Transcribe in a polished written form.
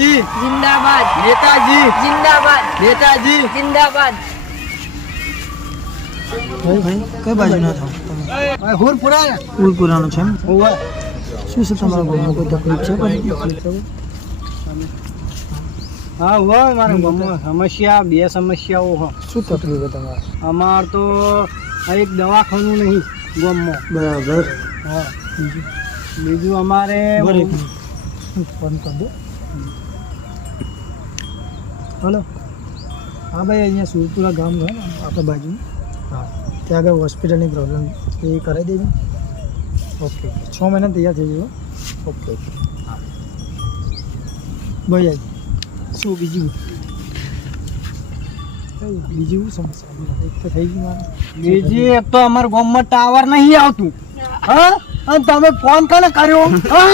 નેતાજી जिंदाबाद નેતાજી जिंदाबाद નેતાજી जिंदाबाद ભાઈ કઈ બાજુના છો તમે? હુરપુરા ઉલપુરાનો છે એમ? ઓવે શું છે તમારા ગામમાં કોઈ તકલીફ છે કોઈ? હા હોય મારે ગામમાં સમસ્યા બે સમસ્યાઓ હો શું તકલીફ છે તમારે? અમાર તો એક દવાખાનું નહીં ગામમાં બરાબર. હા બીજું અમારે બરાબર, એક મિનિટ. હું ફોન કરી દો. હલો હા ભાઈ, અહીંયા સુરપુરા ગામ છે ને આપણા બાજુ. હા, ત્યાં આગળ હોસ્પિટલની પ્રોબ્લેમ એ કરાવી દેજો. ઓકે, 6 મહિના તૈયાર થઈ જજો. ઓકે ઓકે હા ભાઈ આવી. શું બીજું બીજું શું સમસ્યા? એક તો થઈ ગયું મારે. બીજી એક તો અમારા ગામમાં ટાવર નહીં આવતું હા અને તમે ફોન કોને કર્યો હા